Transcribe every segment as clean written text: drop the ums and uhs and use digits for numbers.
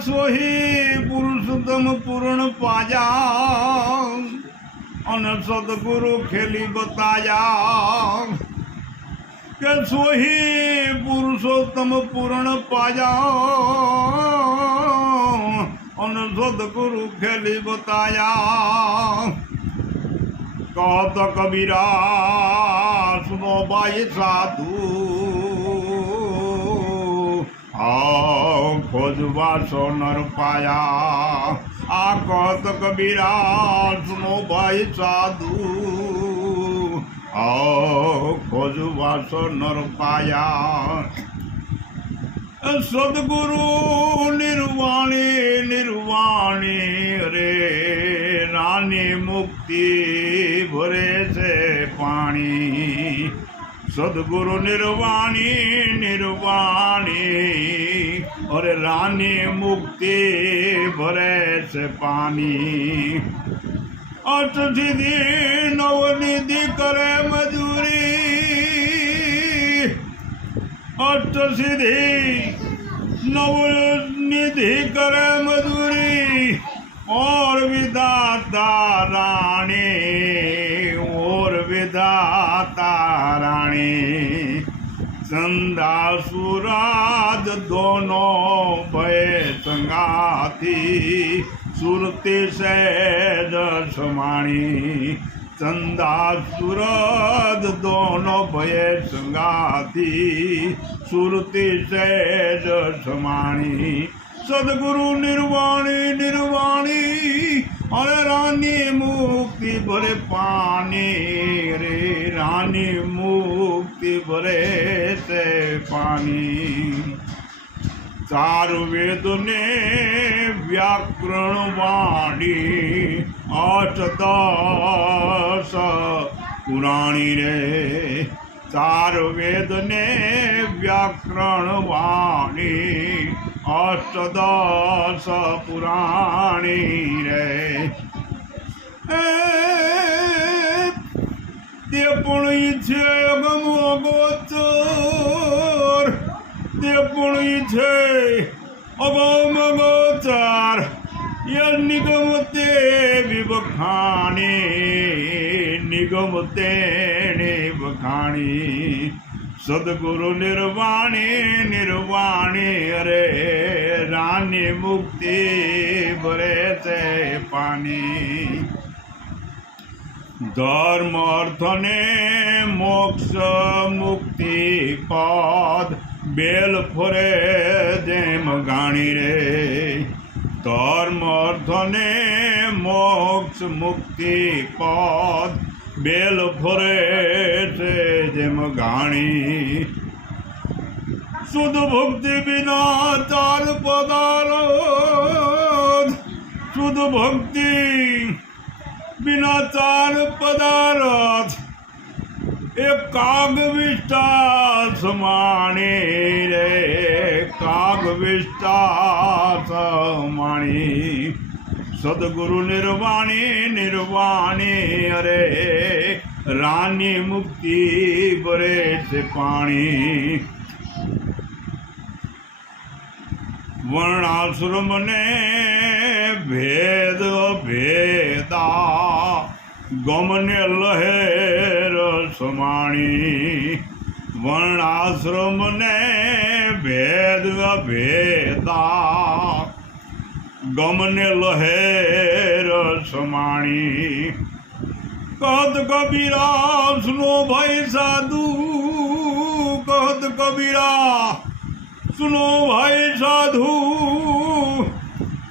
સોહી પુરુષોત્તમ પૂર્ણ પાજા અને સદગુરુ ખેલી બતાયા કે સોહી પુરુષોત્તમ પૂર્ણ પાયા અને સદગુરુ ખેલી બતાયા। कहत कबीरा सुनो भाई साधु आओ खोजवा सो नर पाया। आ कहत कबीरा सुनो भाई साधु आओ खोजवा सो नर पाया। सदगुरु निर्वाणी निर्वाणी रे रानी मुक्ति भरे से पानी। सदगुरु निर्वाणी निर्वाणी और रानी मुक्ति भरे से पानी। अष्ट सिद्धि नवनिधि करे मजूरी। अष्ट सिद्धि नवनिधि करे मजूरी और विधाता रानी और विधाता रानी। चंदा सूरज दोनों भय संगाती सुरती से समाणी। चंदा सूरज दोनों भय संगाती सुरती से समाणी। सदगुरु निर्वाणी निर्वाणी अरे रानी मुक्ति भरे पानी रे रानी मुक्ति भरे से पानी। चार वेद ने व्याकरण वाणी अष्टदश पुराणी रे। चार वेद ने व्याकरण वाणी अष्टदश पुराणी रे। ते पण ઈચ્છે અગમ અગોચર। તે પણ ઈચ્છે અગમ અગોચર। ય નિગમ તે વિવખાણી નિગમ તેણે વખાણી। सदगुरु निर्वाणी निर्वाणी अरे रानी मुक्ति भरे से पानी। धर्म अर्थ ने मोक्ष मुक्ति पद बेल फरे जेम गाणी रे। धर्म अर्थ ने मोक्ष मुक्ति पद बेल फरे से जेम गाणी। शुद्ध भक्ति बिना चार पदार्थ। शुद्ध भक्ति बिना चार पदार्थ एक काग विष्टा समाणी रे काग विष्टा समाणी। सदगुरु निर्वाणी निर्वाणी अरे रानी मुक्ति भरे से पानी। वर्णाश्रम ने भेद भेदा गमने लहेर समाणी। वर्णाश्रम ने भेद भेदा गमने लहेर समाणी। कहत कबीरा सुनो भाई साधु कहत कबीरा सुनो भाई साधु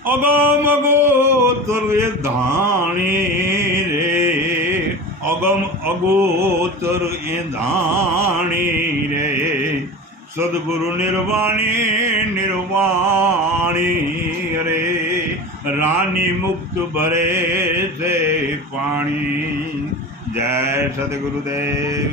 अगम अगोचर धाणी रे अगम अगोचर धाणी रे। सदगुरु निर्वाणी निर्वाणी रे रानी मुक्त भरे से पानी। जय सदगुरुदेव।